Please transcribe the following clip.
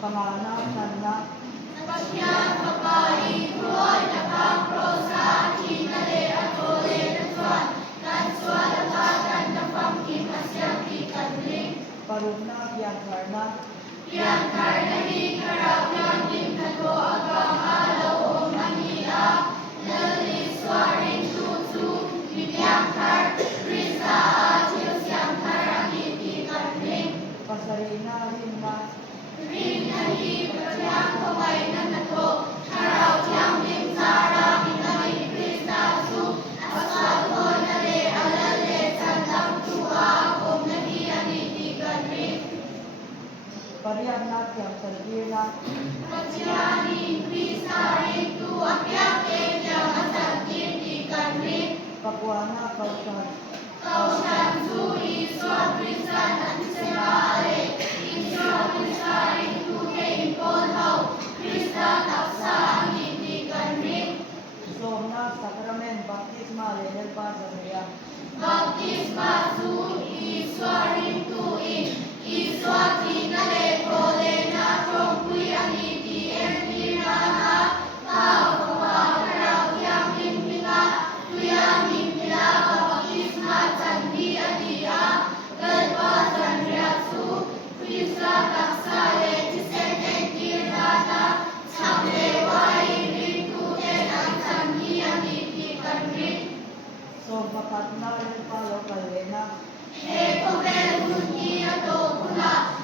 panganasan na Pasyan papai Troy Nakang Prosa Chinale Atole Natuan Nanswal Atakan Napang Kimasyang Kikadling paruna yang karna Yang Karnahi Karap Yang Dimnato Agang Alaw Om Ania Lali Swaring Tutu Bibyang Kar Krista Atil Siyang Karangit Kikadling pasarina rin na Rin Nahi Patyang Kamay na Nato Karaw Tiyang Dimsara Minay Krista Su Aswat Ko Nale Alale Sandang Tua Om Nahi Aniti Kadring pariyan na yang sarjina Patyani Krista Rintu Apyak Ekyang Asakin Ikadring kapuana kausan Kausyan Su Iswa Krista Nansemaale Iswa Krista Rintu Keimpon Hau Krista Taksa Aniti Kadring somna sakramen baptisma lehel pa sa saya Baptisma Su Iswa Rintu In Iswa Tinale Kole Na Trongpui Aniti Empirana Tao Kawa Karau Yang Limpinga Tuyang Limpila Baptisma Candi Adia Galpa Zanriatsu Krista Taksa Letisen Entirana Chamlewai Rintu En Ang Candi Aniti Kadring so pakat na lehel pa lo kalena He Pavel Bunki Ato Pula